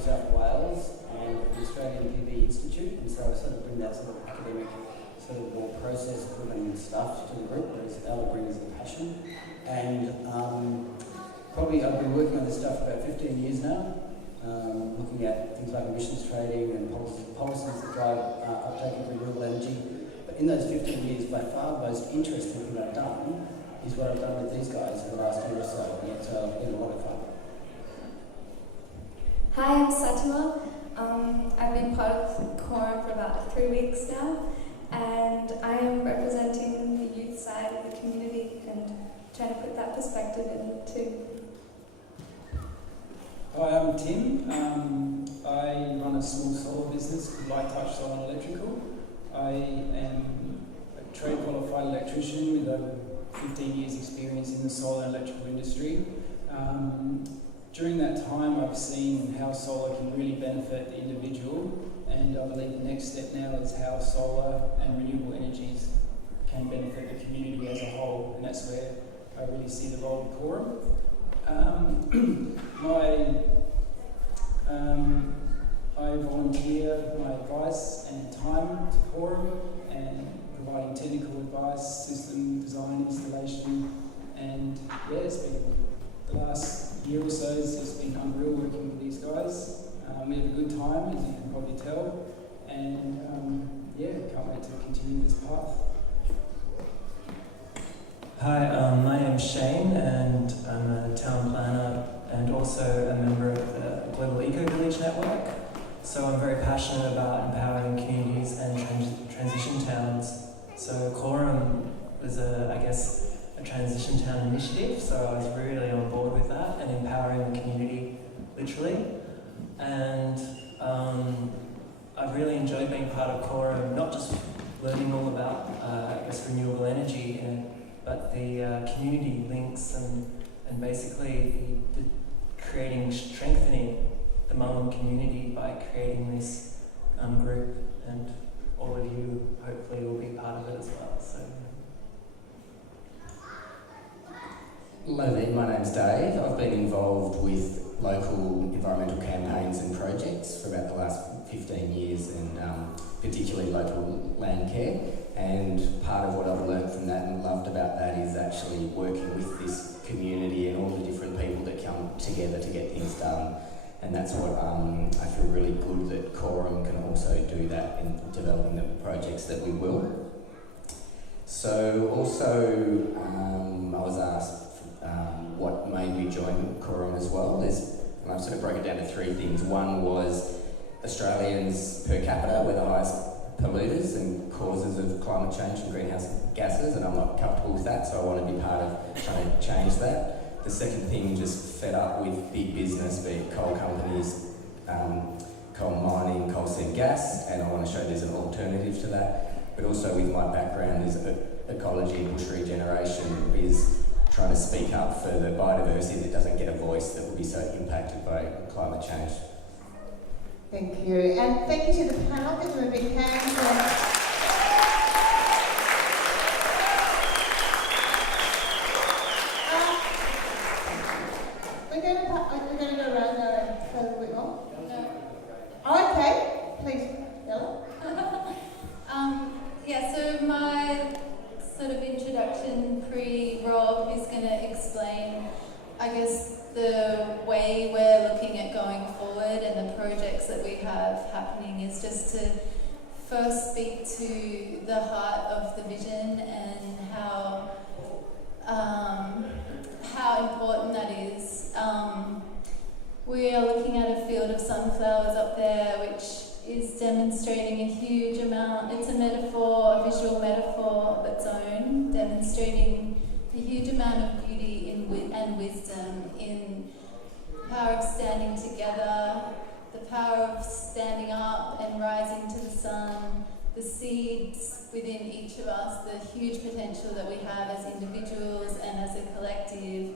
New South Wales and the Australian PV Institute, and so I sort of bring that sort of academic, sort of more process-driven stuff to the group, whereas Ella brings the passion. And probably I've been working on this stuff for about 15 years now, looking at things like emissions trading and policies that drive uptake of renewable energy. But in those 15 years, by far the most interesting thing I've done is what I've done with these guys in the last year or so, and it's been a lot of fun. Hi, I'm Satima. I've been part of COREM for about 3 weeks now, and I am representing the youth side of the community and trying to put that perspective in too. Hi, I'm Tim. I run a small solar business called Light Touch Solar and Electrical. I am a trade qualified electrician with over 15 years experience in the solar and electrical industry. During that time I've seen how solar can really benefit the individual, and I believe the next step now is how solar and renewable energies can benefit the community as a whole, and that's where I really see the role of COREM. I volunteer my advice and time to COREM and providing technical advice, system design, installation, and yeah, it's been the last year or so has just been unreal working with these guys. We have a good time, as you can probably tell, and can't wait to continue this path. Hi, my name's Shane, and I'm a town planner and also a member of the Global Eco Village Network. So I'm very passionate about empowering communities and transition towns. So COREM was a transition town initiative, so I was really on board with that and empowering the community, literally. And I've really enjoyed being part of COREM, not just learning all about, renewable energy, but the community links and basically strengthening the Mullen community by creating this group, and all of you hopefully will be part of it as well. So. Hello there, my name's Dave. I've been involved with local environmental campaigns and projects for about the last 15 years, and particularly local land care. And part of what I've learned from that and loved about that is actually working with this community and all the different people that come together to get things done. And that's what I feel really good that COREM can also do that in developing the projects that we will. So also I was asked what made me join COREM as well. And I've sort of broke it down to 3 things. One was Australians per capita were the highest polluters and causes of climate change and greenhouse gases, and I'm not comfortable with that, so I want to be part of trying to change that. The second thing, just fed up with big business, be it coal companies, coal mining, coal seam gas, and I want to show there's an alternative to that. But also with my background is ecology and bush regeneration, is trying to speak up for the biodiversity that doesn't get a voice, that will be so impacted by climate change. Thank you. And thank you to the panel. Give them a big hand. We're going to go around a little bit more. Oh, okay. Please, Ella. So my sort of introduction pre-Rob is going to explain, I guess, the way we're looking at going forward and the projects that we have happening is just to first speak to the heart of the vision and how important that is. We are looking at a field of sunflowers up there which is demonstrating a huge amount. It's a metaphor, a visual metaphor of its own, demonstrating a huge amount of beauty and wisdom in the power of standing together, the power of standing up and rising to the sun, the seeds within each of us, the huge potential that we have as individuals and as a collective,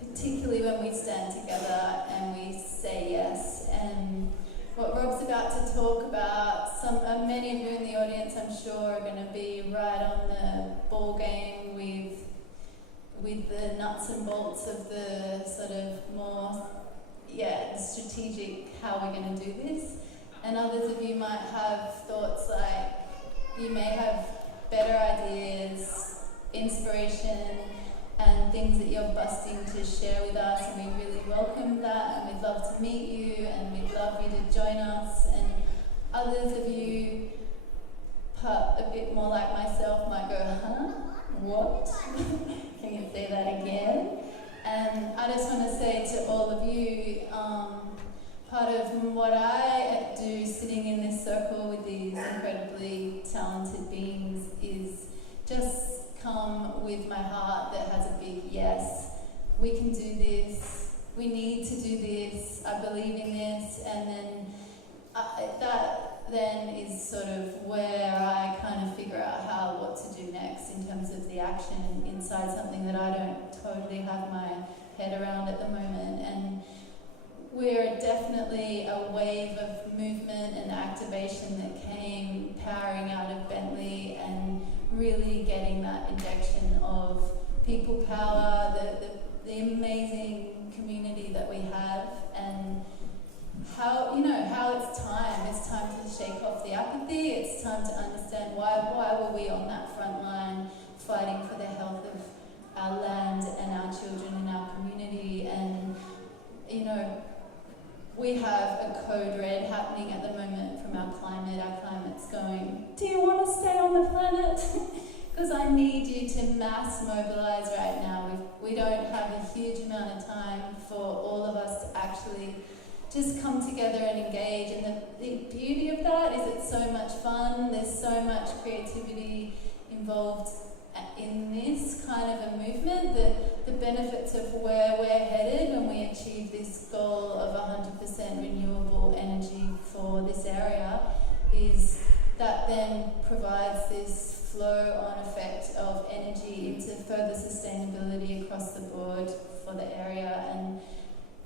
particularly when we stand together and we say yes. And what Rob's about to talk about, many of you in the audience I'm sure are going to be right on the ball game with the nuts and bolts of the sort of more strategic how we're going to do this. And others of you might have thoughts like, you may have better ideas, inspiration, and things that you're busting to share with us, and we really welcome that, and we'd love to meet you, and we'd love you to join us. And others of you, a bit more like myself, might go, huh? What? Can you say that again? And I just want to say to all of you, part of what I do sitting in this circle with these incredibly talented beings is just come with my heart that has a big yes. We can do this. We need to do this. I believe in this. And then that then is sort of where I kind of figure out what to do next in terms of the action inside something that I don't totally have my head around at the moment. And we're definitely a wave of movement and activation that came powering out of Bentley and really getting that injection of people power, the amazing community that we have, and how it's time to shake off the apathy. It's time to understand why were we on that front line fighting for the health of our land and our children and our community. And we have a code red happening at the moment from our climate. Our climate's going, do you want to stay on the planet? Because I need you to mass mobilize right now. We don't have a huge amount of time for all of us to actually just come together and engage. And the beauty of that is it's so much fun. There's so much creativity involved in this kind of a movement. The benefits of where we're headed when we achieve this goal of 100% renewable energy for this area is that then provides this flow-on effect of energy into further sustainability across the board for the area, and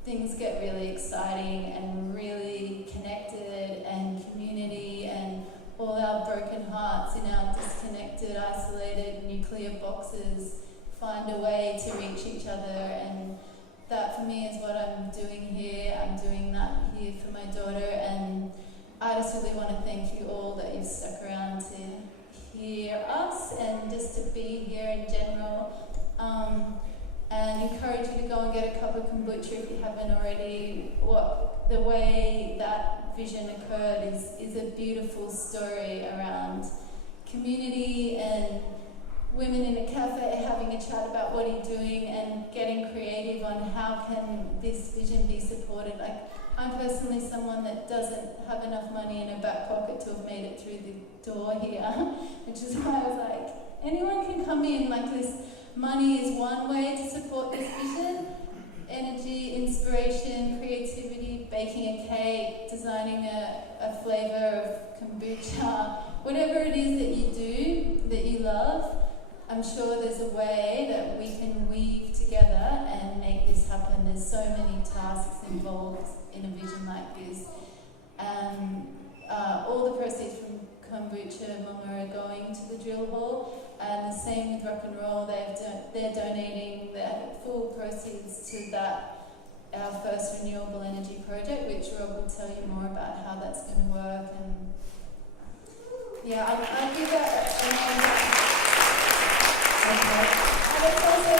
things get really exciting and really connected, and community, and all our broken hearts in our disconnected, isolated nuclear boxes find a way to reach each other. And that for me is what I'm doing here. I'm doing that here for my daughter, and I just really want to thank you all that you've stuck around to hear us and just to be here in general. And encourage you to go and get a cup of kombucha if you haven't already. The way that vision occurred is a beautiful story around community and women in a cafe having a chat about what are you doing and getting creative on how can this vision be supported. Like, I'm personally someone that doesn't have enough money in her back pocket to have made it through the door here, which is why I was like, anyone can come in. Like, this money is one way to support this vision. Energy, inspiration, creativity, baking a cake, designing a flavour of kombucha, whatever it is that you do, that you love, I'm sure there's a way that we can weave together and make this happen. There's so many tasks involved in a vision like this. All the proceeds from kombucha Mama are going to the drill hall, and the same with rock and roll. They're donating their full proceeds to that, our first renewable energy project, which Rob will tell you more about how that's going to work. And yeah, I'll give that I would also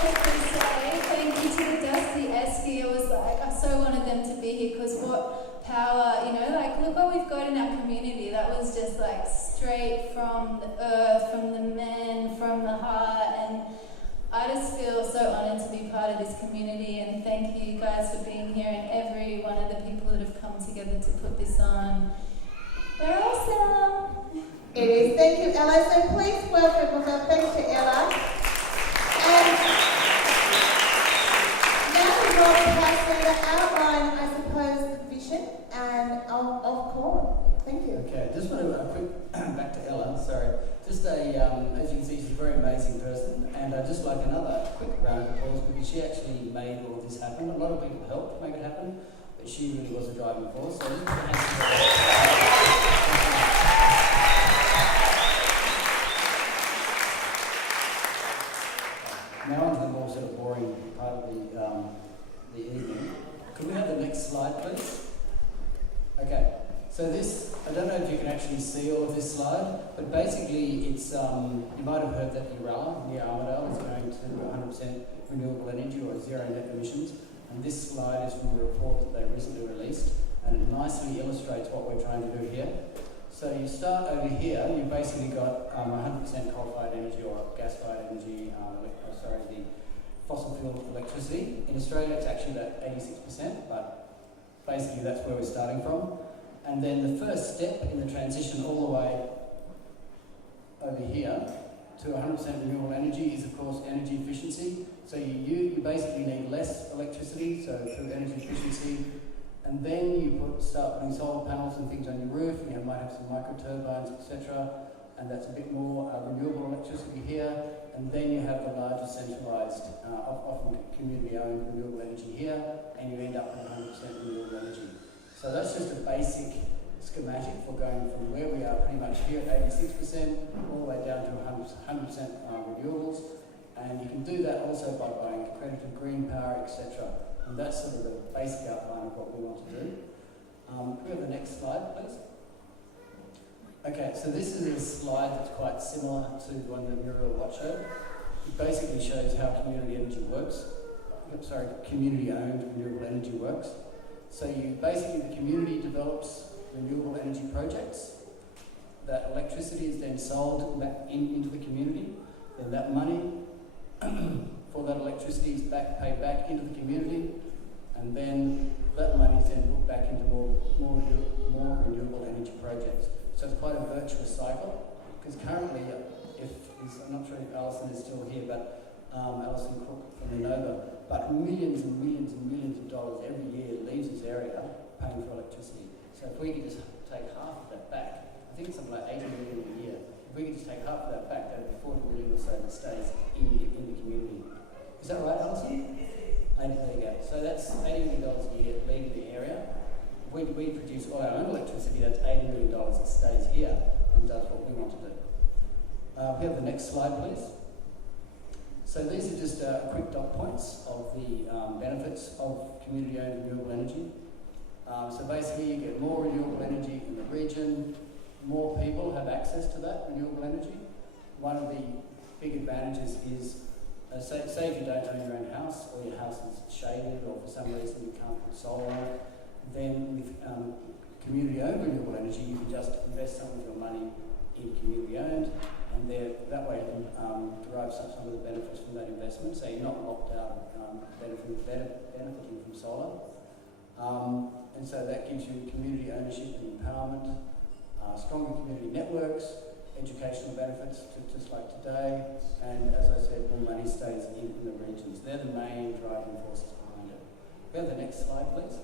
quickly say thank you to the Dusty Esky. I so wanted them to be here, because what power, look what we've got in our community. That was just like straight from the earth, from the men, from the heart, and I just feel so honoured to be part of this community, and thank you guys for being here, and every one of the people that have come together to put this on. They're awesome! It is. Thank you, Ella. So please welcome thanks to Ella. And now we will pass to outline, I suppose, the vision and of COREM. Thank you. Okay, just want to quick back to Ella. Sorry, just as you can see, she's a very amazing person, and I'd just like another quick round of applause, because she actually made all of this happen. A lot of people helped make it happen, but she really was a driving force. So just put your hands together. Now on to the more sort of boring part of the evening. Could we have the next slide, please? Okay, so this, I don't know if you can actually see all of this slide, but basically it's, you might have heard that Uralla near Armidale is going to 100% renewable energy or zero net emissions, and this slide is from a report that they recently released, and it nicely illustrates what we're trying to do here. So you start over here, you've basically got 100% coal-fired energy or gas-fired energy, the fossil fuel electricity. In Australia it's actually about 86%, but basically that's where we're starting from. And then the first step in the transition all the way over here to 100% renewable energy is of course energy efficiency. So you basically need less electricity, so through energy efficiency. And then you start putting solar panels and things on your roof, and you might have some micro turbines, etc. And that's a bit more renewable electricity here. And then you have the larger centralised, often community-owned renewable energy here, and you end up with 100% renewable energy. So that's just a basic schematic for going from where we are pretty much here at 86% all the way down to 100% renewables. And you can do that also by buying accredited green power, etc. And that's sort of the basic outline of what we want to do. Can we have the next slide, please? Okay, so this is a slide that's quite similar to the one that Muriel Watt showed. It basically shows how community energy works. Community-owned renewable energy works. So the community develops renewable energy projects. That electricity is then sold back into the community. Then that money for that electricity is paid back into the community, and then that money is then put back into more renewable energy projects. So it's quite a virtuous cycle, because currently, I'm not sure if Alison is still here, but Alison Cook from Innova, but millions and millions and millions of dollars every year leaves this area paying for electricity. So if we could just take half of that back, I think it's something like 80 million a year. If we could just take half of that back, that would be 40 million or so that stays in the community. Is that right, Alison? There you go. So that's $80 million a year leaving the area. If we produce all our own electricity, that's $80 million that stays here and does what we want to do. We have the next slide, please. So these are just quick dot points of the benefits of community-owned renewable energy. So basically you get more renewable energy in the region, more people have access to that renewable energy. One of the big advantages is, say if you don't own your own house, or your house is shaded, or for some reason you can't put solar on it, then with community-owned renewable energy, you can just invest some of your money in community-owned, and that way you can derive some of the benefits from that investment. So you're not locked out benefiting from solar. And so that gives you community ownership and empowerment, stronger community networks, educational benefits, just like today, and as I said, more money stays in the regions. They're the main driving forces behind it. We have the next slide, please.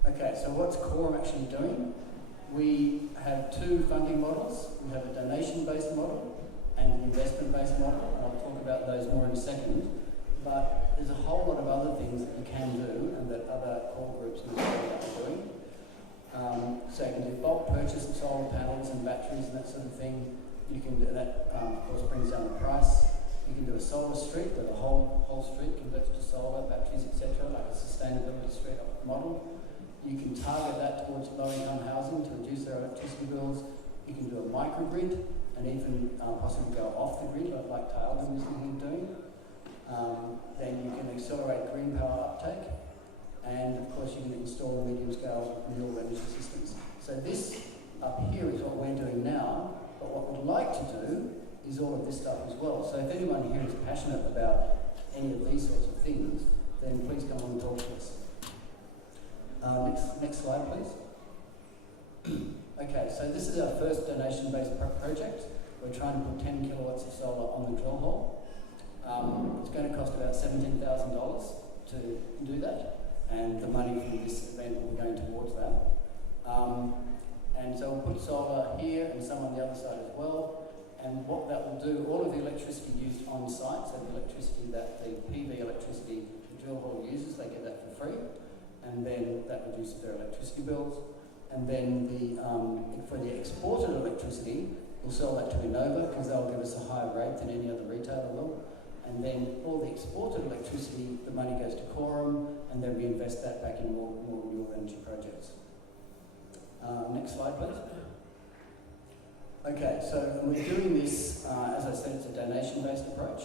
Okay, so what's COREM actually doing? We have two funding models. We have a donation-based model and an investment-based model, and I'll talk about those more in a second. But there's a whole lot of other things that you can do and that other core groups in Australia are doing. So you can do bulk purchase of solar panels and batteries and that sort of thing. You can do that, of course, brings down the price. You can do a solar street, where the whole street converts to solar, batteries, etc., like a sustainability street model. You can target that towards low-income housing to reduce their electricity bills. You can do a microgrid and even possibly go off the grid, like Tailwind is thinking of doing. Then you can accelerate green power uptake, and of course you can install medium-scale renewable energy systems. So this up here is what we're doing now, but what we'd like to do is all of this stuff as well. So if anyone here is passionate about any of these sorts of things, then please come on and talk to us. Next slide, please. Okay, so this is our first donation-based project. We're trying to put 10 kilowatts of solar on the drill hole. It's going to cost about $17,000 to do that, and the money from this event will be going towards that. And so we'll put solar here and some on the other side as well. And what that will do, all of the electricity used on site, so the electricity that the PV electricity the drill hole uses, they get that for free, and then that reduces their electricity bills. And then for the exported electricity, we'll sell that to Innova because they'll give us a higher rate than any other retailer will. And then all the exported electricity, the money goes to COREM, and then we invest that back in more renewable energy projects. Next slide, please. Okay, so we're doing this, as I said, it's a donation-based approach.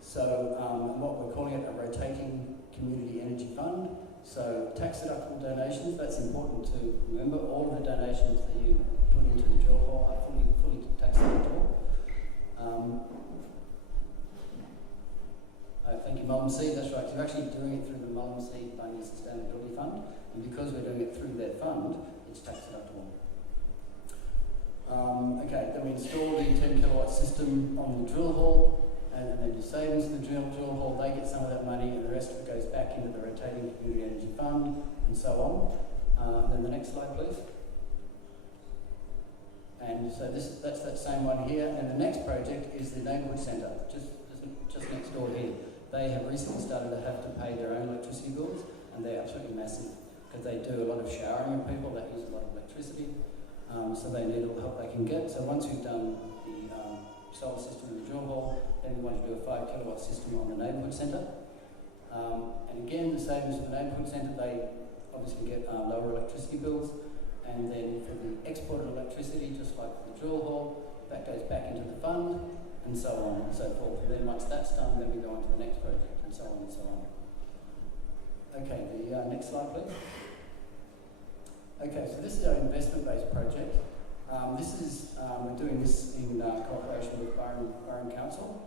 So what we're calling it a rotating community energy fund. So tax-deductible donations, that's important to remember. All of the donations that you put into the drill hole are fully tax-deductible. Thank you, Mullum Seed, that's right. You're actually doing it through the Mullum Seed Bunny Sustainability Fund, and because we're doing it through their fund, it's tax-deductible. Okay, then we install the 10 kilowatt system on the drill hole, and then you save into the drill hole, they get some of that money, and the rest of it goes back into the rotating community energy fund, and so on. Then the next slide, please. And so that's that same one here, and the next project is the neighbourhood centre, just next door here. They have recently started to have to pay their own electricity bills, and they're absolutely massive, because they do a lot of showering of people that use a lot of electricity. So they need all the help they can get. So once we've done the solar system in the drill hole, then we want to do a 5 kilowatt system on the neighbourhood centre. And again, the savings for the neighbourhood centre, they obviously get lower electricity bills. And then for the exported electricity, just like the drill hole, that goes back into the fund, and so on and so forth. And then once that's done, then we go on to the next project, and so on and so on. Okay, the next slide, please. Okay, so this is our investment-based project. We're doing this in cooperation with Byron Council.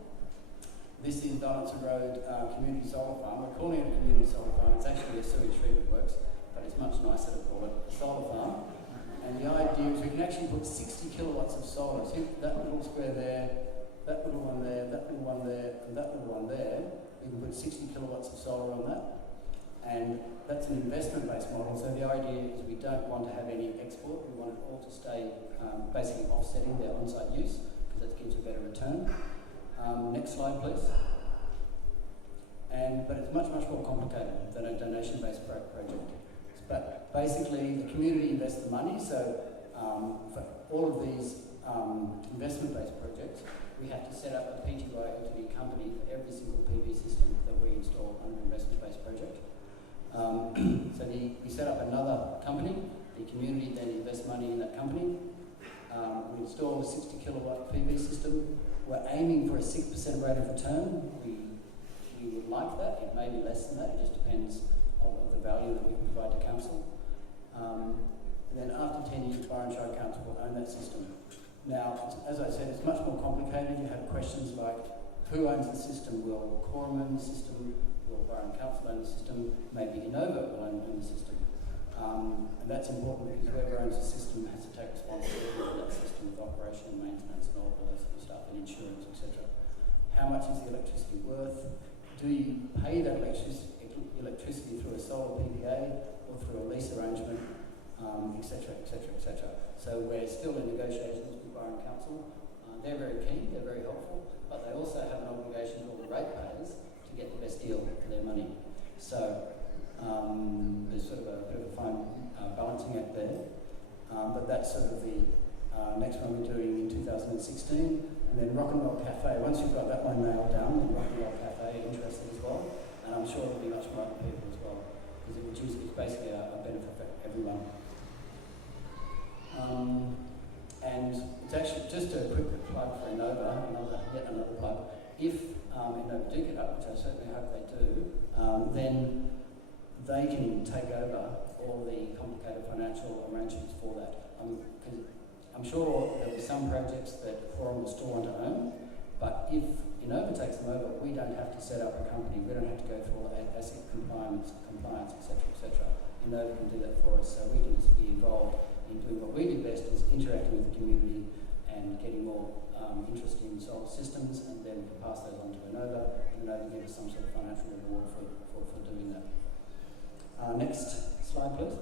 This is Donaldson Road Community Solar Farm. We're calling it a community solar farm. It's actually a sewage treatment works, but it's much nicer to call it a solar farm. And the idea is we can actually put 60 kilowatts of solar. See that little square there, that little one there, that little one there, and that little one there. We can put 60 kilowatts of solar on that. And that's an investment-based model, so the idea is we don't want to have any export, we want it all to stay basically offsetting their on-site use, because that gives a better return. Next slide, please. But it's much more complicated than a donation-based project. But basically, the community invests the money, so for all of these investment-based projects, we have to set up a PTY Ltd company for every single PV system that we install under an investment-based project. So we set up another company, the community then invests money in that company. We install a 60 kilowatt PV system. We're aiming for a 6% rate of return. We would like that. It may be less than that. It just depends on the value that we can provide to council. And then after 10 years, Byron Shire Council will own that system. Now, as I said, it's much more complicated. You have questions like, who owns the system? Will COREM own the system? Will Byron Council own the system? Maybe Innova will own the system. And that's important because whoever owns the system has to take responsibility for that system with operation and maintenance and all that sort of stuff, and insurance, etc. How much is the electricity worth? Do you pay that electricity through a solar PPA or through a lease arrangement, etc., etc., etc. So we're still in negotiations with Byron Council. They're very keen, they're very helpful, but they also have an obligation to all the ratepayers to get the best deal for their money. So there's sort of a bit of a fine balancing act there. But that's sort of the next one we're doing in 2016. And then Rock and Roll Cafe, once you've got that one nailed down, then Rock and Roll Cafe interested as well. And I'm sure there'll be much more other people as well, because it's basically a benefit for everyone. And it's actually just a quick plug for Innova, yet another plug. If Innova do get up, which I certainly hope they do, then they can take over all the complicated financial arrangements for that. Because I'm sure there'll be some projects that COREM will still want to own, but if Innova takes them over, we don't have to set up a company, we don't have to go through all the asset compliance, etc., etc. Innova can do that for us, so we can just be involved in doing what we do best, is interacting with the community and getting more interest in solar systems, and then pass those on to Innova, and Innova give us some sort of financial reward for doing that. Next slide, please.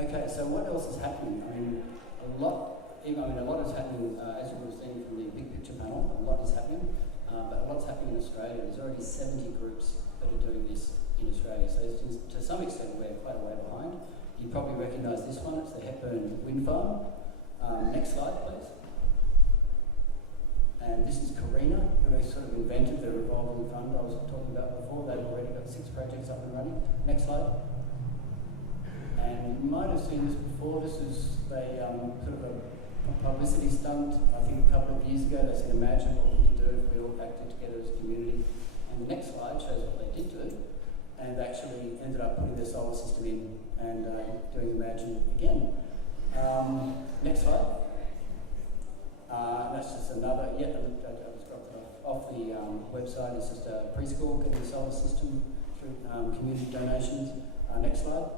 Okay, so what else is happening? A lot is happening, as you would have seen from the big picture panel. A lot is happening, but a lot's happening in Australia. There's already 70 groups that are doing this in Australia, so to some extent we're quite a way behind. You probably recognise this one. It's the Hepburn Wind Farm. Next slide, please. And this is COREM, who has sort of invented the COREM fund I was talking about before. They've already got 6 projects up and running. Next slide. And you might have seen this before. This is sort of a publicity stunt. I think a couple of years ago they said, imagine what we could do if we all acted together as a community. And the next slide shows what they did do. And they actually ended up putting their solar system in and doing Imagine again. Next slide. That's just another, I just dropped it off the website. It's just a preschool getting a solar system through community donations. Next slide.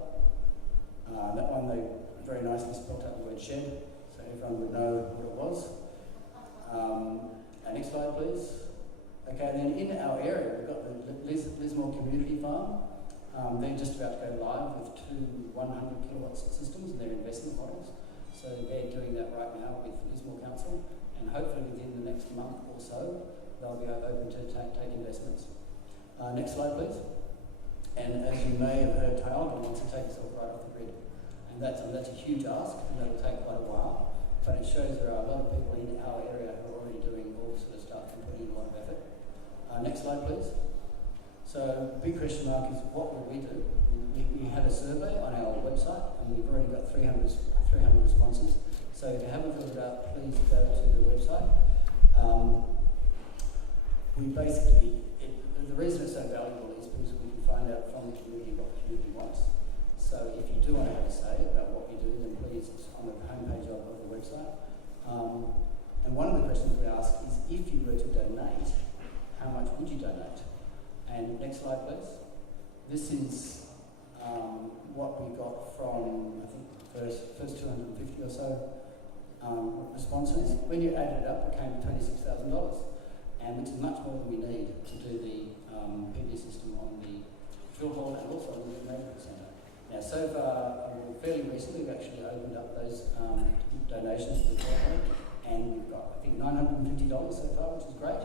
That one they very nicely spelled out the word shed, so everyone would know what it was. Next slide, please. Okay, then in our area we've got the Lismore Community Farm. They're just about to go live with 2 100 kilowatt systems in their investment models. So they're doing that right now with Lismore Council, and hopefully within the next month or so they'll be open to take investments. Next slide, please. And as you may have heard, Tailga wants to take itself right off the grid. And that's a huge ask, and that'll take quite a while. But it shows there are a lot of people in our area who are already doing all this sort of stuff and putting in a lot of effort. Next slide, please. So, big question mark is, what will we do? We had a survey on our website, and we've already got 300 responses. So, if you haven't filled it out, please go to the website. The reason it's so valuable is because we can find out from the community what the community wants. So if you do want to have a say about what we do, then please, it's on the homepage of the website. And one of the questions we ask is, if you were to donate, how much would you donate? And next slide, please. This is what we got from, I think, first 250 or so responses. When you added it up, it came to $26,000, and which is much more than we need to do the PV system on the drill hall and also on the neighbourhood centre. Now, so far, fairly recently, we've actually opened up those donations to the drill, and we've got, I think, $950 so far, which is great,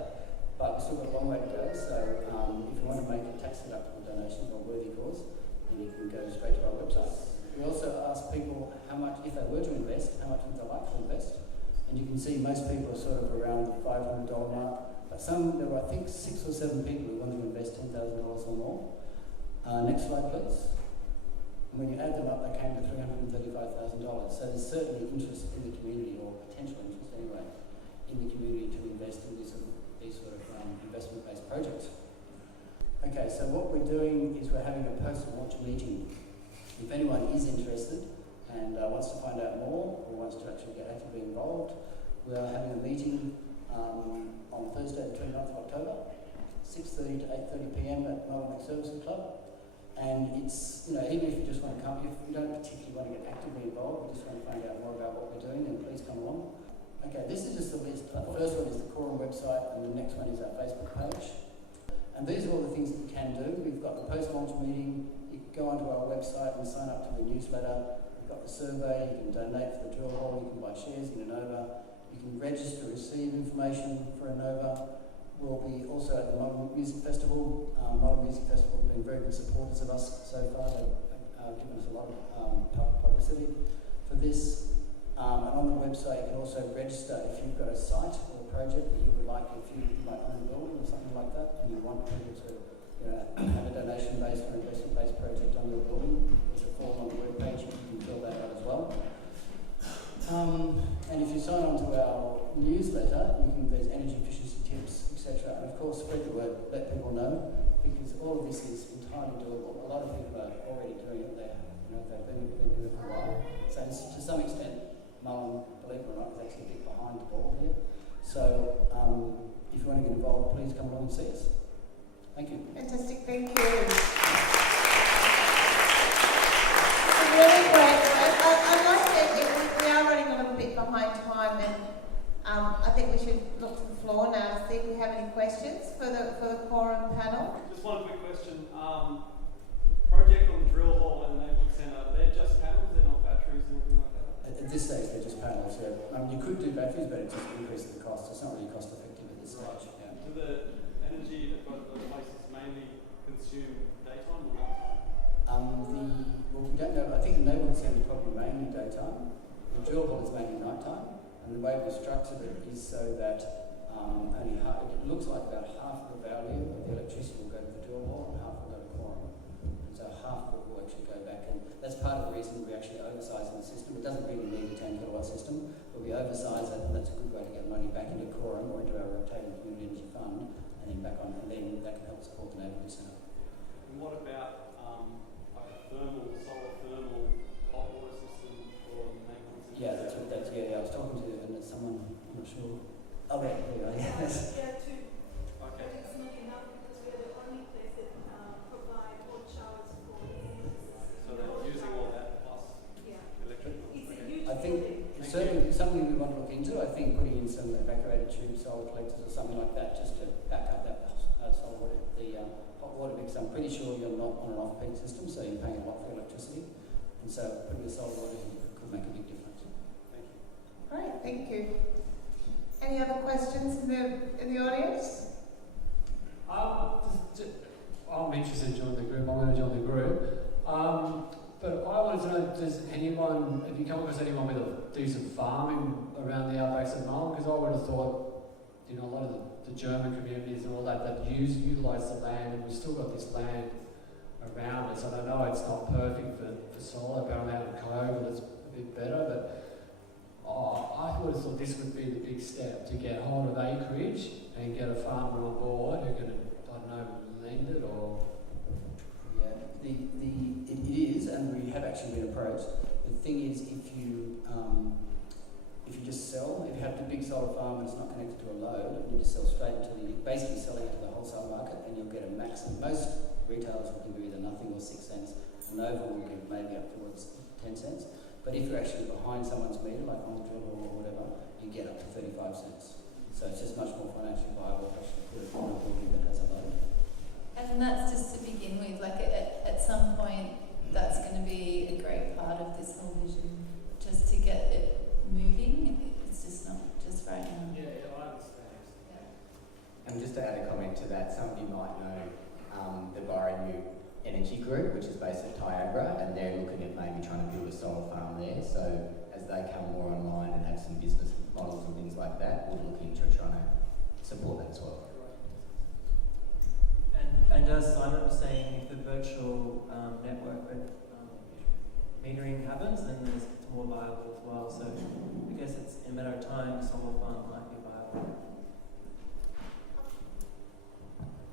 but we've still got a long way to go. So if you want to make a tax-deductible donation or worthy cause, then you can go straight to our website. We also ask people how much, if they were to invest, how much would they like to invest? And you can see most people are sort of around the $500 mark, but there were, I think, 6 or 7 people who wanted to invest $10,000 or more. Next slide, please. And when you add them up, they came to $335,000. So there's certainly interest in the community, or potential interest anyway, in the community to invest in these sort of investment-based projects. Okay, so what we're doing is we're having a post-launch meeting. If anyone is interested and wants to find out more or wants to actually get actively involved, we are having a meeting on Thursday the 29th of October, 6:30 to 8:30 p.m. at Melbourne Services Club. And it's, even if you just want to come, if you don't particularly want to get actively involved, we just want to find out more about what we're doing, then please come along. Okay, this is just the list. The first one is the COREM website, and the next one is our Facebook page. And these are all the things that you can do. We've got the post-launch meeting. You can go onto our website and sign up to the newsletter. We've got the survey. You can donate for the drill hole. You can buy shares in Innova. You can register to receive information for Innova. We'll be also at the Modern Music Festival. Modern Music Festival have been very good supporters of us so far. They've given us a lot of publicity for this. And on the website, you can also register if you've got a site or a project that you would like, if you might own a building or something like that, and you want people to have a donation-based or investment-based project on your building. There's a form on the webpage, you can fill that out as well. And if you sign on to our newsletter, there's energy efficiency tips, etc. And of course, spread the word, let people know, because all of this is entirely doable. A lot of people are already doing it there. They've been doing it for a while. So to some extent, Mullen, believe it or not, is actually a bit behind the ball here. So if you want to get involved, please come along and see us. Thank you. Fantastic, thank you. Really great. I'd like to, if we are running a little bit behind time, then I think we should look to the floor now to see if we have any questions for the COREM panel. Just one quick question. The project on the drill hole and the neighbourhood centre, they're just panels, they're not batteries or anything like that? At this stage, they're just panels, yeah. You could do batteries, but it just increases the cost. It's not really cost effective at this stage. Yeah. Do the energy at both those places mainly consume daytime or nighttime? Well, we don't know. I think the neighbourhood centre is probably mainly daytime. The drill hall is mainly nighttime. And the way we structured it is so that it looks like about half of the value of the emphasise that that's a good way to get money back into COREM or into our rotating community energy fund, and then back on, and then that can help support the neighbourhood centre. And what about like a solar thermal hot water system for maintenance? Yeah, I was talking to someone, I'm not sure. Oh, there you go, yes. Yeah, too. Okay. But it's not enough because we are the only place that provide hot showers for So they're using all that plus electric? It's a Okay. huge I think building. it's certainly something we want to look into. I think putting in some evacuated tube solar collectors or something like that just to back up that solar water, the hot water, because I'm pretty sure you're not on an off-peak system, so you're paying a lot for electricity. And so putting the solar water in could make a big difference. Thank you. Great, thank you. Any other questions in the audience? I'm interested to join the group. I'm going to join the group. But I wanted to know, have you come across anyone with a decent farming around the outbacks of Melbourne? Because I would have thought, a lot of the German communities and all that utilise the land, and we've still got this land around us. And I know it's not perfect for solar, but I'm out of Cove, it's a bit better, but I would have thought this would be the big step, to get hold of acreage and get a farmer on board who can, lend it or... Yeah, it is, and we have actually been approached. The thing is, if you just sell, if you have a big solar farm and it's not connected to a load, you just sell straight into you're basically selling it to the wholesale market, and you'll get a maximum. Most retailers will give you either nothing or 6 cents. Nova will give maybe up towards 10 cents. But if you're actually behind someone's meter, like on the drill or whatever, you get up to 35 cents. So it's just much more financially viable to actually put it on a building that has a load. And that's just to begin with. Like at some point, that's going to be a great part of this whole vision. Just to get it moving, it's just not just right now. Yeah, I understand. Yeah. And just to add a comment to that, some of you might know the New Energy Group, which is based at Niagara, and they're looking at maybe trying to build a solar farm there. So as they come more online and have some business models and things like that, we'll look into trying to support that as well. And as Simon was saying, if the virtual network metering happens, then it's more viable as well. So I guess it's in a matter of time, solar farm might be viable.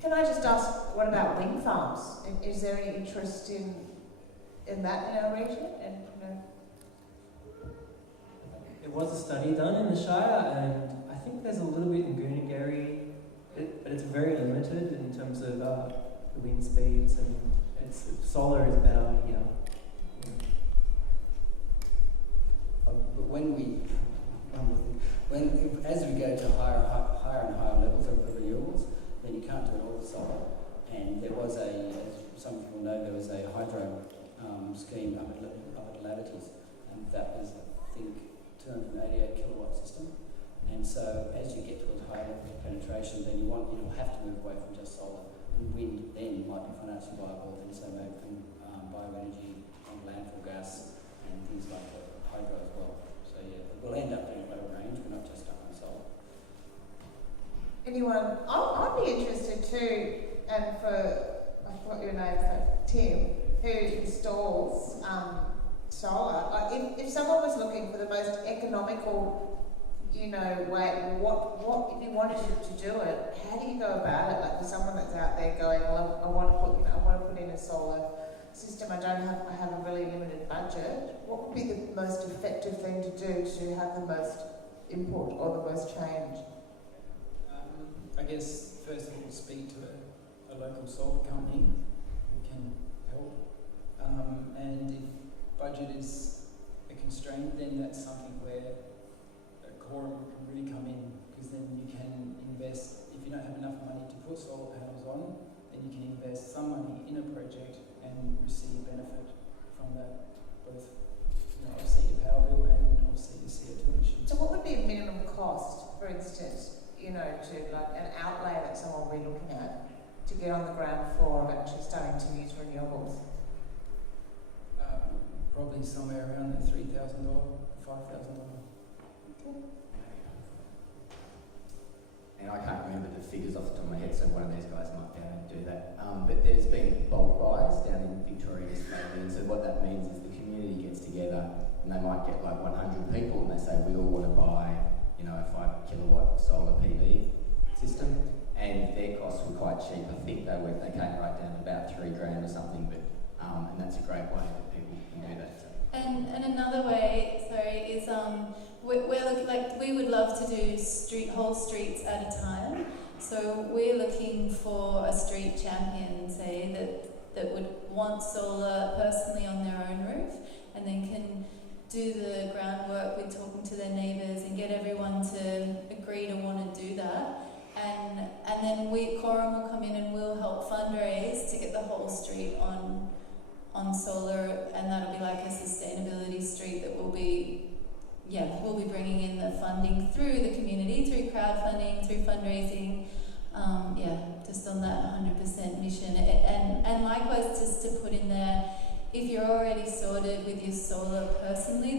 Can I just ask, what about wind farms? Is there any interest in that in our region? And There was a study done in the Shire, and I think there's a little bit in Goonagary, but it's very limited in terms of the wind speeds, and solar is better here. But as we go to higher and higher levels of renewables, then you can't do it all with solar. And there was as some people know, there was a hydro scheme up at Latitudes, and that was, I think, 288 kilowatt system. And so as you get towards higher levels of penetration, then you'll have to move away from just solar. And wind then might be financially viable, and so maybe from bioenergy, landfill gas, and things like hydro as well. So yeah, we'll end up doing a lower range, we're not just stuck on solar. anyone? I'd be interested too, and I forgot your name, Tim, who installs solar. Like if someone was looking for the most economical, way, what if you wanted to do it, how do you go about it? Like for someone that's out there going, well, I want to put in a solar system. I have a really limited budget. What would be the most effective thing to do to have the most input or the most change? I guess first of all, speak to a local solar company who can help. And if budget is a constraint, then that's something where COREM can really come in, because then you can invest. If you don't have enough money to put solar panels on, then you can invest some money in a project and receive benefit from that, both offset your power bill and offset your CO2 emissions. So what would be a minimum cost, for instance, to like an outlay that someone would be looking at to get on the ground floor of actually starting to use renewables? Probably somewhere around the $3,000, $5,000. And I can't remember the figures off the top of my head, so one of these guys might be able to do that. But there's been bulk buys down in Victoria this lately, and so what that means is the community gets together and they might get like 100 people, and they say we all want to buy, you know, a 5 kilowatt solar PV system, and their costs were quite cheap. I think they came right down to about $3,000 or something, but and that's a great way that people can do that. So. And another way, is we're looking, like, we would love to do whole streets at a time. So we're looking for a street champion, say, that would want solar personally on their own roof, and then can do the groundwork with talking to their neighbours and get everyone to agree to want to do that. And then COREM will come in and we'll help fundraise to get the whole street on solar, and that'll be like a sustainability street that we'll be bringing in the funding through the community, through crowdfunding, through fundraising, just on that 100% mission. And likewise, just to put in there, if you're already sorted with your solar personally,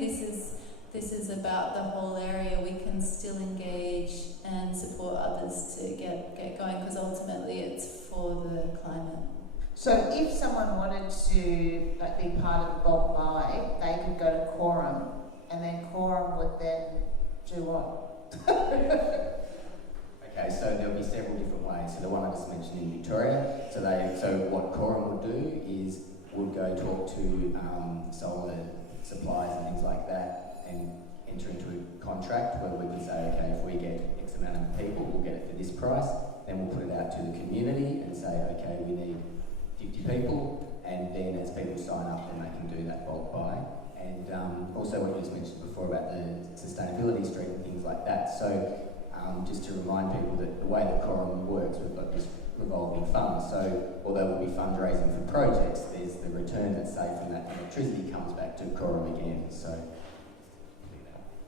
this is about the whole area. We can still engage and support others to get going, because ultimately it's for the climate. So if someone wanted to be part of the bulk buy, they could go to COREM, and then COREM would then do what? Okay, so there'll be several different ways. So the one I just mentioned in Victoria, so what COREM would do is would go talk to solar suppliers and things like that, and enter into a contract where we could say, okay, if we get X amount of people, we'll get it for this price. Then we'll put it out to the community and say, okay, we need 50 people, and then as people sign up, then they can do that bulk buy. And also what you just mentioned before about the sustainability street and things like that. So just to remind people that the way that COREM works, we've got this revolving fund. So although we'll be fundraising for projects, there's the return that's saved from that electricity comes back to COREM again. So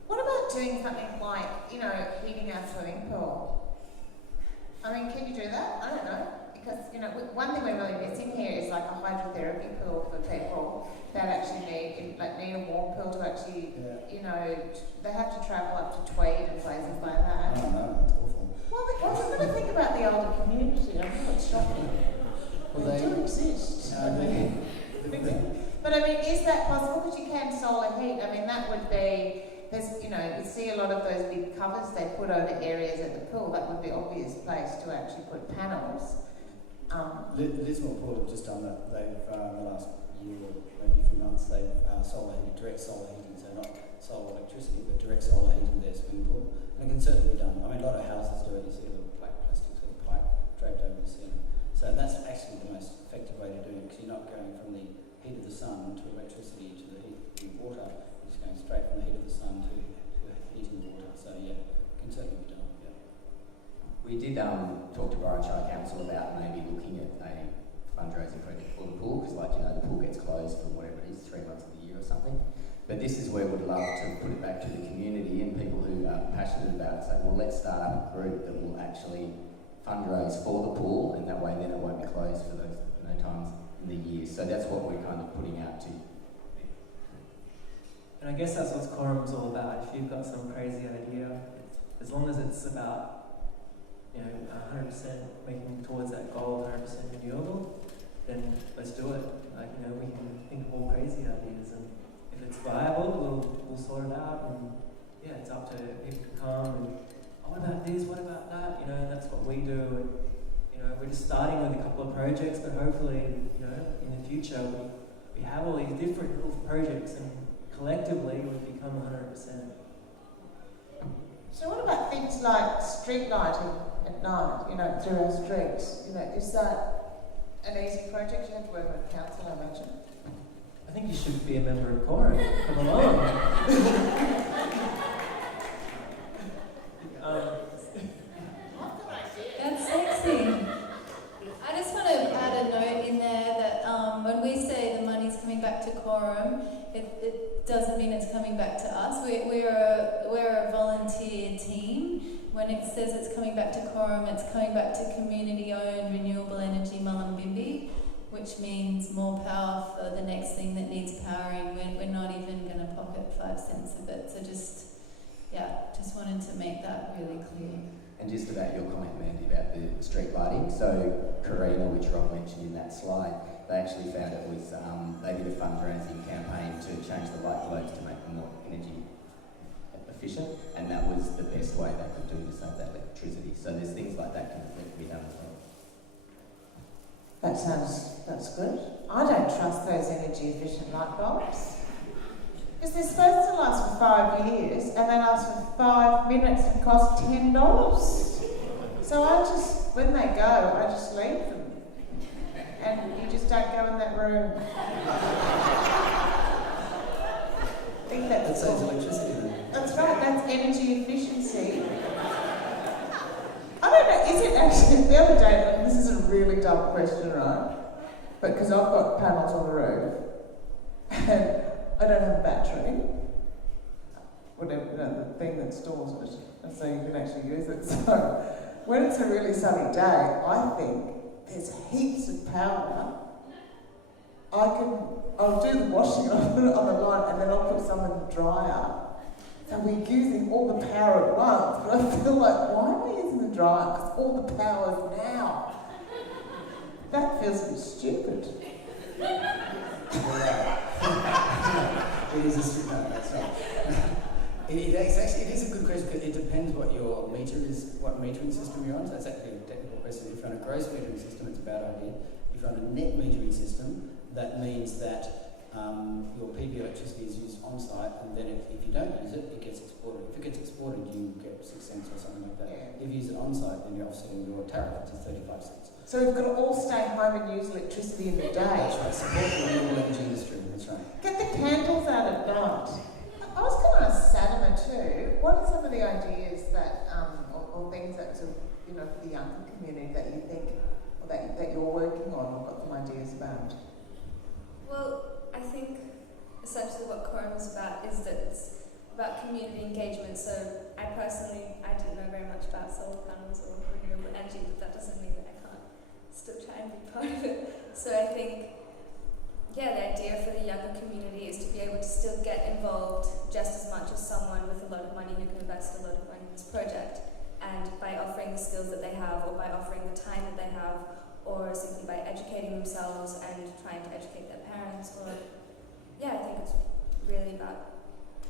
what about doing something like, heating our swimming pool? I mean, can you do that? I don't know. Because, one thing we're really missing here is like a hydrotherapy pool for people that actually need a warm pool to actually, they have to travel up to Tweed and places like that. Oh no, that's awful. Well, we've got to think about the older community. I know it's shocking. They do exist. But I mean, is that possible? Because you can solar heat. I mean, that would be, you see a lot of those big covers they put over areas at the pool. That would be an obvious place to actually put panels. Lismore Port have just done that. They've, in the last year or maybe a few months, they've direct solar heating, so not solar electricity, but direct solar heating their swimming pool. And it can certainly be done. I mean, a lot of houses do it. You see the black plastic sort of pipe draped over the ceiling. So that's actually the most effective way to do it, because you're not going from the heat of the sun to electricity to the heat of the water. You're just going straight from the heat of the sun to heating the water. So yeah, it can certainly be done. Yeah. We did talk to Byron Shire Council about maybe looking at a fundraising project for the pool, because the pool gets closed for whatever it is, 3 months of the year or something. But this is where we'd love to put it back to the community and people who are passionate about it, say, well, let's start up a group that will actually fundraise for the pool, and that way then it won't be closed for those times in the year. So that's what we're kind of putting out to. And I guess that's what COREM's all about. If you've got some crazy idea, as long as it's about 100% making towards that goal of 100% renewable, then let's do it. We can think of all crazy ideas, and if it's viable, we'll sort it out. And yeah, it's up to people to come and, what about this? What about that? And that's what we do. And we're just starting with a couple of projects, but hopefully, in the future, we have all these different little projects, and collectively, we become 100%. So what about things like street lighting at night, through our streets? Is that an easy project? You have to work with council, I imagine. I think you should be a member of COREM. Come along. That's sexy. I just want to add a note in there that when we say the money's coming back to COREM, it doesn't mean it's coming back to us. We're a volunteer team. When it says it's coming back to COREM, it's coming back to community-owned renewable energy Mullumbimby, which means more power for the next thing that needs powering. We're not even going to pocket 5 cents of it. So just wanted to make that really clear. And just about your comment, Mandy, about the street lighting. So Karina, which Rob mentioned in that slide, they actually found it was, they did a fundraising campaign to change the light globes to make them more energy efficient, and that was the best way they could do to save that electricity. So there's things like that can be done as well. That's good. I don't trust those energy efficient light bulbs. Because they're supposed to last for 5 years and they last for 5 minutes and cost $10. So when they go, I just leave them. And you just don't go in that room. I think That saves electricity then. That's right, that's energy efficiency. I don't know, is it actually, the other day, and this is a really dumb question, right? But because I've got panels on the roof, and I don't have a battery, whatever, the thing that stores it, and so you can actually use it. So when it's a really sunny day, I think there's heaps of power. I'll do the washing and I'll put it on the line and then I'll put some in the dryer. So we're using all the power at once, but I feel like, why am I using the dryer? Because all the power is now. That feels a bit stupid. It is a stupid, that's right. It is a good question because it depends what your meter is, what metering system you're on. So that's actually a technical question. If you're on a gross metering system, it's a bad idea. If you're on a net metering system, that means that your PV electricity is used on site, and then if you don't use it, it gets exported. If it gets exported, you get 6 cents or something like that. Yeah. If you use it on site, then you're offsetting your tariff to 35 cents. So we've got to all stay home and use electricity in the day. That's right. Support the renewable energy industry. That's right. Get the candles out at night. I was going to ask Sadama too, what are some of the ideas that, or things that sort of, for the younger community that you think, or that you're working on or got some ideas about? Well, I think essentially what COREM is about is that it's about community engagement. So I didn't know very much about solar panels or renewable energy, but that doesn't mean that I can't still try and be part of it. So I think, the idea for the younger community is to be able to still get involved just as much as someone with a lot of money who can invest a lot of money in this project. And by offering the skills that they have, or by offering the time that they have, or simply by educating themselves and trying to educate their parents, or I think it's really about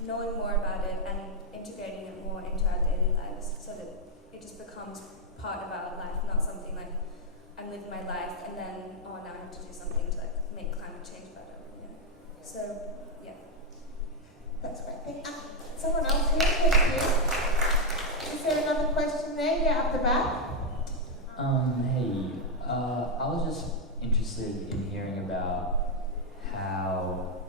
knowing more about it and integrating it more into our daily lives so that it just becomes part of our life, not something like I'm living my life and then now I have to do something to make climate change better. So That's great. Someone else here, thank you. Is there another question there? Yeah, up the back. Hey, I was just interested in hearing about how,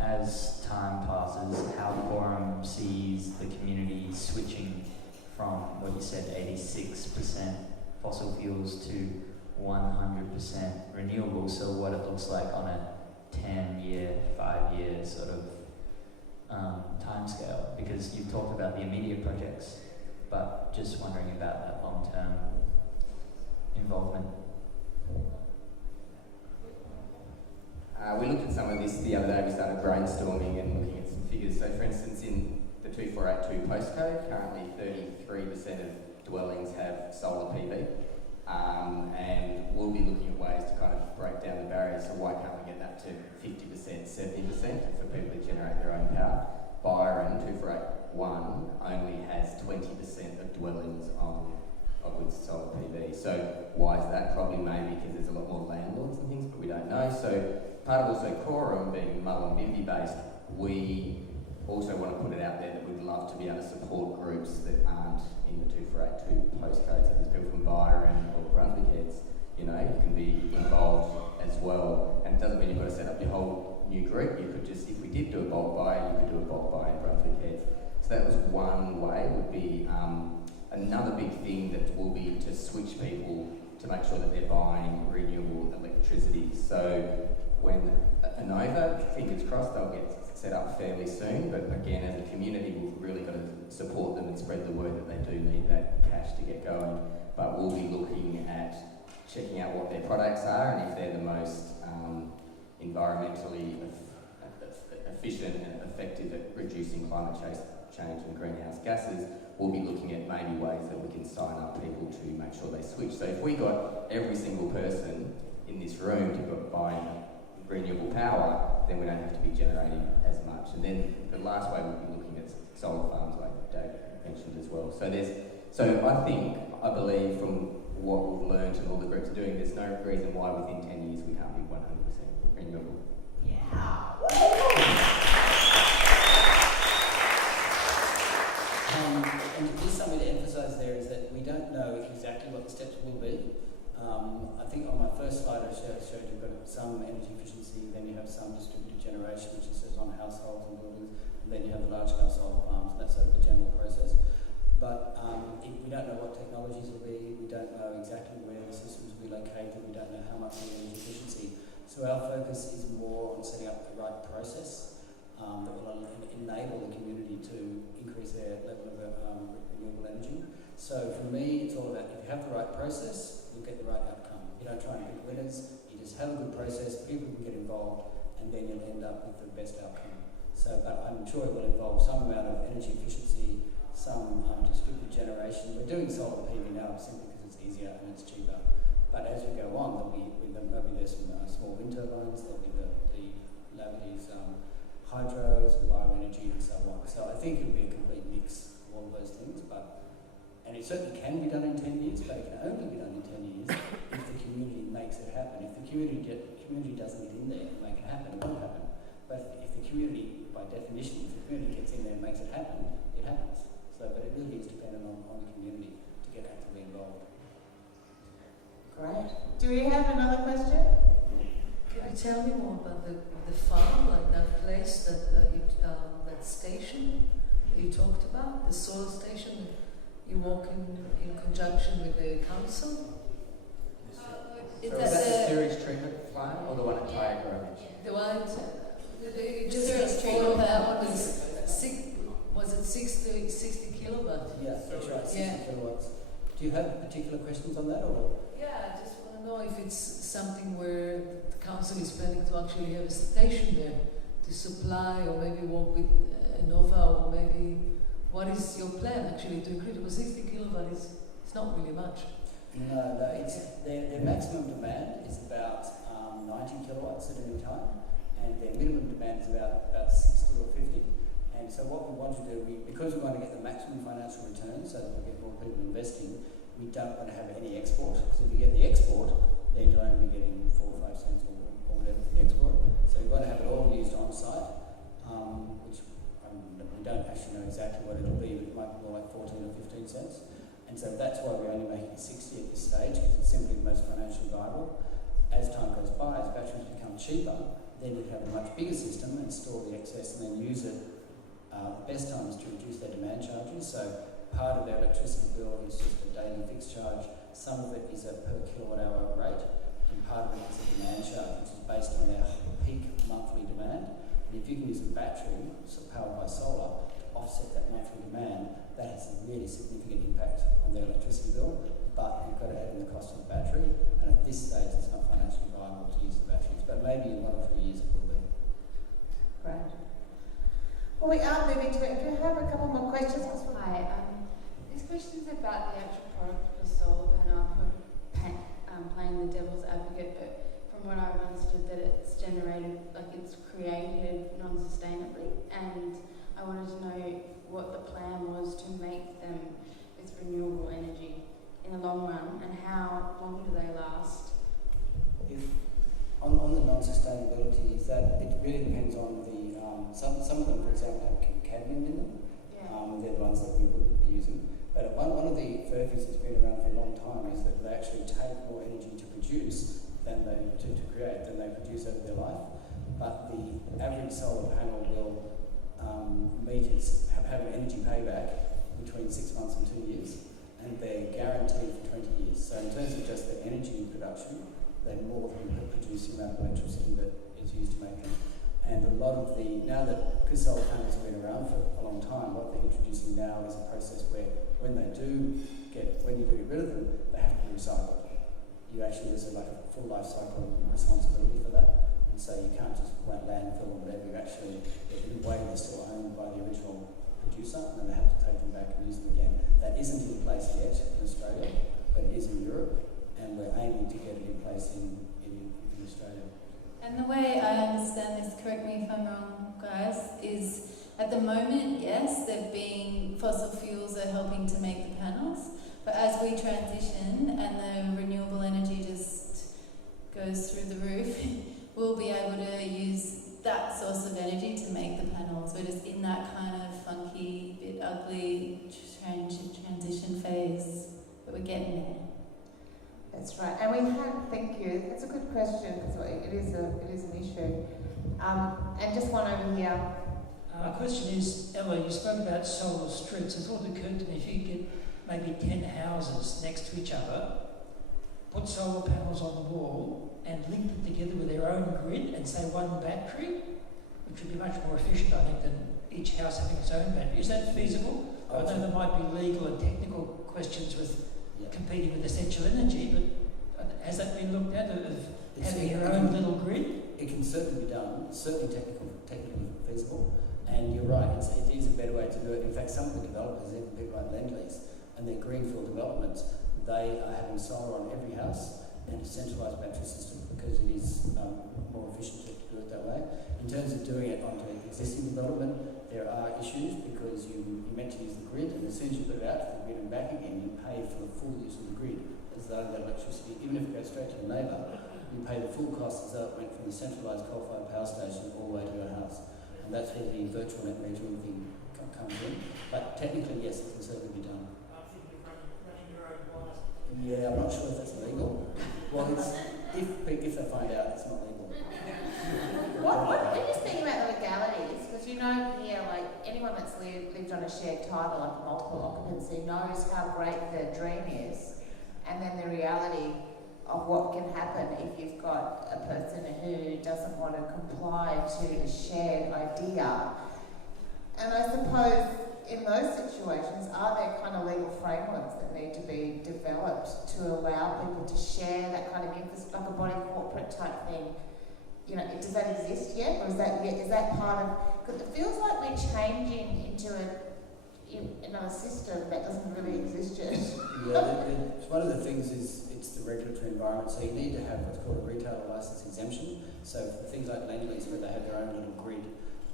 as time passes, how COREM sees the community switching from what you said, 86% fossil fuels to 100% renewable. So what it looks like on a 10-year, 5-year sort of timescale. Because you've talked about the immediate projects, but just wondering about that long-term involvement. We looked at some of this the other day. We started brainstorming and looking at some figures. So for instance, in the 2482 postcode, currently 33% of dwellings have solar PV. And we'll be looking at ways to kind of break down the barriers. So why can't we get that to 50%, 70% for people to generate their own power? Byron 2481 only has 20% of dwellings with solar PV. So why is that? Probably maybe because there's a lot more landlords and things, but we don't know. So part of also COREM being Mull and Bimby based, we also want to put it out there that we'd love to be able to support groups that aren't in the 2482 postcode. So there's people from Byron or Brunswick Heads, you can be involved as well. And it doesn't mean you've got to set up your whole new group. You could just, if we did do a bulk buy, you could do a bulk buy in Brunswick Heads. So that was one way, would be another big thing that will be to switch people to make sure that they're buying renewable electricity. So when Anova, fingers crossed, they'll get set up fairly soon, but again, as a community, we've really got to support them and spread the word that they do need that cash to get going. But we'll be looking at checking out what their products are and if they're the most environmentally efficient and effective at reducing climate change and greenhouse gases. We'll be looking at maybe ways that we can sign up people to make sure they switch. So if we got every single person in this room to buy renewable power, then we don't have to be generating as much. And then the last way we'd be looking at solar farms, like Dave mentioned as well. So I believe from what we've learned and all the groups are doing, there's no reason why within 10 years we can't be 100% renewable. And just something to emphasise there is that we don't know exactly what the steps will be. I think on my first slide I showed you've got some energy efficiency, then you have some distributed generation, which it says on households and buildings, and then you have the large-scale solar farms, and that's sort of the general process. But we don't know what technologies will be, we don't know exactly where the systems will be located, we don't know how much of the energy efficiency. So our focus is more on setting up the right process that will enable the community to increase their level of renewable energy. So for me, it's all about if you have the right process, you'll get the right outcome. You don't try and pick winners, you just have a good process, people can get involved, and then you'll end up with the best outcome. So, but I'm sure it will involve some amount of energy efficiency, some distributed generation. We're doing solar PV now simply because it's easier and it's cheaper. But as we go on, maybe there's some small wind turbines, there'll be these hydros and bioenergy and so on. So I think it'll be a complete mix of all of those things. And it certainly can be done in 10 years, but it can only be done in 10 years if the community makes it happen. If the community doesn't get in there and make it happen, it won't happen. But if the community, by definition, if the community gets in there and makes it happen, it happens. So, but it really is dependent on the community to get actively involved. Great. Do we have another question? Can you tell me more about the farm, like that place, that station that you talked about, the solar station that you walk in conjunction with the council? Is So that is that the the sewage treatment plant or the one at Tiagra? The one, just sewage treatment all of that plant. one was it 60 kilowatts? Yeah, that's right, 60 Yeah. kilowatts. Do you have particular questions on that, or? Yeah, I just want to know if it's something where the council is planning to actually have a station there to supply, or maybe work with Nova, or maybe what is your plan actually to increase? Because 60 kilowatt is not really much. No, it's their maximum demand is about 90 kilowatts at any time, and their minimum demand is about 60 or 50. And so what we want to do, because we want to get the maximum financial return so that we get more people investing, we don't want to have any export. Because if you get the export, then you'll only be getting 4 or 5 cents or whatever for the export. So we want to have it all used on site, which we don't actually know exactly what it'll be, but it might be more like 14 or 15 cents. And so that's why we're only making 60 at this stage, because it's simply the most financially viable. As time goes by, as batteries become cheaper, then you can have a much bigger system and store the excess and then use it. The best time is to reduce their demand charges. So part of their electricity bill is just a daily fixed charge. Some of it is a per kilowatt hour rate, and part of it is a demand charge, which is based on their peak monthly demand. And if you can use a battery powered by solar to offset that monthly demand, that has a really significant impact on their electricity bill. But you've got to add in the cost of the battery, and at this stage it's not financially viable to use the batteries. But maybe in 1 or 2 years it will be. Great. Well, we are moving to it. Do you have a couple more questions? Hi. This question is about the actual product of the solar panel. Playing the devil's advocate, but from what I've understood, that it's generated, like it's created non-sustainably, and I wanted to know what the plan was to make them with renewable energy in the long run, and how long do they last? On the non-sustainability, is that it really depends on the some of them, for example, have cadmium in them. Yeah. They're the ones that we wouldn't be using. But one of the furphies that's been around for a long time is that they actually take more energy to produce than they to create than they produce over their life. But the average solar panel will have an energy payback between 6 months and 2 years, and they're guaranteed for 20 years. So in terms of just the energy production, they more than produce the amount of electricity that is used to make them. And a lot of now that, because solar panels have been around for a long time, what they're introducing now is a process where when you do get rid of them, they have to be recycled. There's a full life cycle responsibility for that. And so you can't just landfill or whatever. In a way, they're still owned by the original producer, and then they have to take them back and use them again. That isn't in place yet in Australia, but it is in Europe, and we're aiming to get it in place in And the way I understand this, correct me if I'm wrong, guys, is at the moment, yes, fossil fuels are helping to make the panels, but as we transition and the renewable energy just goes through the roof, we'll be able to use that source of energy to make the panels. We're just in that kind of funky, bit ugly transition phase, but we're getting there. That's right. And we have, thank you, that's a good question because it is an issue. And just one over here. My question is, Ella, you spoke about solar streets. It thought occurred to me if you get maybe 10 houses next to each other, put solar panels on the wall and link them together with their own grid and say one battery, which would be much more efficient, I think, than each house having its own battery. Is that feasible? I know there might be legal and technical questions with competing with essential energy, but has that been looked at, of having your own little grid? It can certainly be done. It's certainly technically feasible. And you're right, it is a better way to do it. In fact, some of the developers, even people like Lend-Lease and their greenfield developments, they are having solar on every house and a centralised battery system because it is more efficient to do it that way. In terms of doing it onto existing development, there are issues because you're meant to use the grid, and as soon as you put it out to the grid and back again, you pay for the full use of the grid as though that electricity, even if it goes straight to the neighbour, you pay the full cost as though it went from the centralised coal-fired power station all the way to your house. And that's where the virtual net metering thing comes in. But technically, yes, it can certainly be done. I'm thinking of running your own wires. Yeah, I'm not sure if that's legal. Well, if they find out, it's not legal. We're just thinking about the legalities, because you know here, like anyone that's lived on a shared title, like multiple occupancy, knows how great the dream is, and then the reality of what can happen if you've got a person who doesn't want to comply to the shared idea. And I suppose in those situations, are there kind of legal frameworks that need to be developed to allow people to share that kind of infrastructure, like a body corporate type thing? You know, does that exist yet, or is that part of? Because it feels like we're changing into another system that doesn't really exist yet. Yeah, one of the things is it's the regulatory environment. So you need to have what's called a retailer license exemption. So for things like Lend-Lease, where they have their own little grid,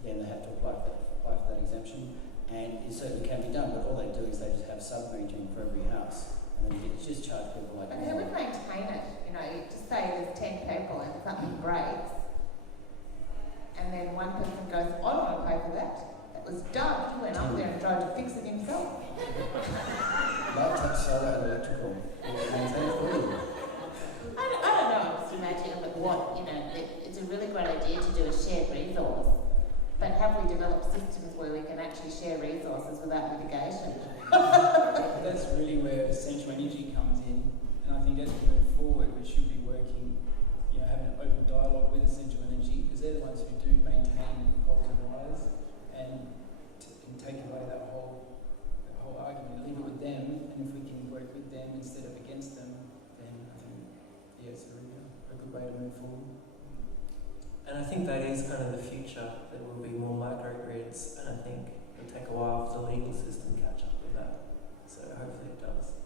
then they have to apply for that exemption. And it certainly can be done, but all they do is they just have sub-metering for every house. And then you just charge people like that. But who would maintain it? You know, you just say there's 10 people and something breaks, and then one person goes, I don't want to pay for that. That was dumb. He went up there and tried to fix it himself. Light touch solar and electrical. I don't know, I'm just imagining what, you know, it's a really great idea to do a shared resource, but have we developed systems where we can actually share resources without litigation? That's really where essential energy comes in, and I think as we move forward, we should be working, you know, having an open dialogue with essential energy, because they're the ones who do maintain the poles and wires, and take away that whole argument, leave it with them, and if we can work with them instead of against them, then I think, yeah, it's a good way to move forward. And I think that is kind of the future. There will be more microgrids, and I think it'll take a while for the legal system to catch up with that. So hopefully it does.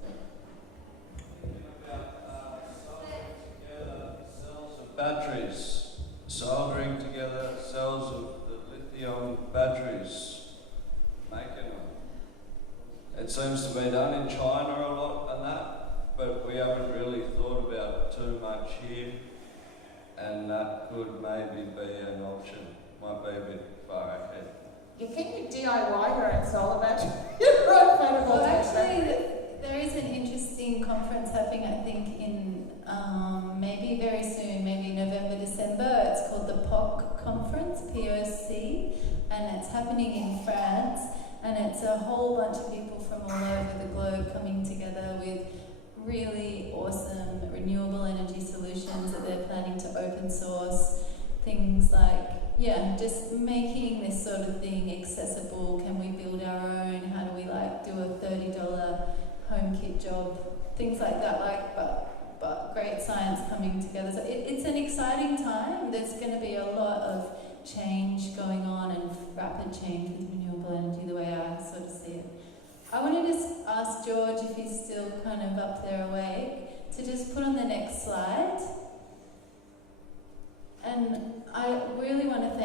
Cells of batteries, soldering together cells of the lithium batteries, making them. It seems to be done in China a lot and that, but we haven't really thought about it too much here, and that could maybe be an option. Might be a bit far ahead. You think you DIY your own solar battery? Well, actually, there is an interesting conference happening, I think, in maybe very soon, maybe November, December. It's called the POC conference, POC, and it's happening in France. And it's a whole bunch of people from all over the globe coming together with really awesome renewable energy solutions that they're planning to open source. Things like, just making this sort of thing accessible. Can we build our own? How do we do a $30 home kit job? Things like that, but great science coming together. So it's an exciting time. There's going to be a lot of change going on and rapid change with renewable energy, the way I sort of see it. I want to just ask George, if he's still kind of up there awake, to just put on the next slide. And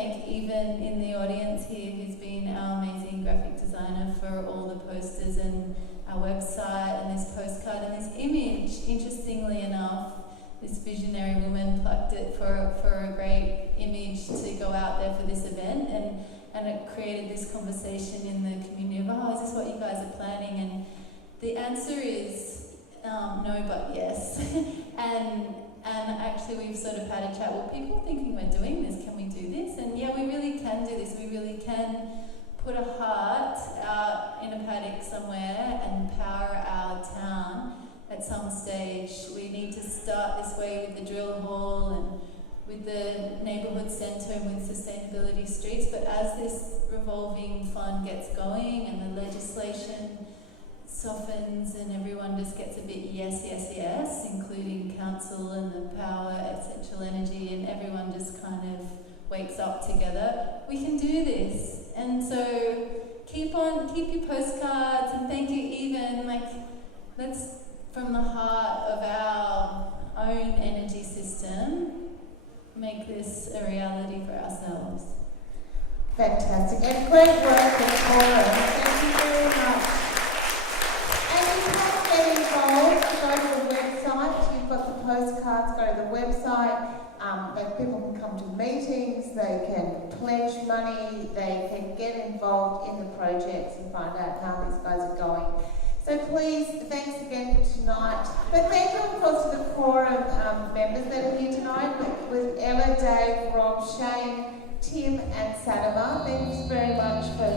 thank Even in the audience here, who's been our amazing graphic designer for all the posters and our website and this postcard and this image. Interestingly enough, this visionary woman plucked it for a great image to go out there for this event, and it created this conversation in the community of, oh, is this what you guys are planning? And the answer is no, but yes. And actually we've sort of had a chat, well, people are thinking we're doing this, can we do this? And yeah, we really can do this. We really can put a heart out in a paddock somewhere and power our town at some stage. We need to start this way with the drill hall and with the neighbourhood centre and with sustainability streets, but as this revolving fund gets going and the legislation softens and everyone just gets a bit yes, including council and the power at Central Energy, and everyone just kind of wakes up together, we can do this. And so keep your postcards, and thank you Even, let's from the heart of our own energy system make this a reality for ourselves. Fantastic. And great work at COREM. Thank you very much. And if you want to get involved, go to the website. You've got the postcards, go to the website. People can come to meetings, they can pledge money, they can get involved in the projects and find out how these guys are going. So please, thanks again for tonight. But thank you, of course, to the COREM members that are here tonight with Ella, Dave, Rob, Shane, Tim and Sadama. Thanks very much for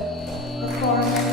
the COREM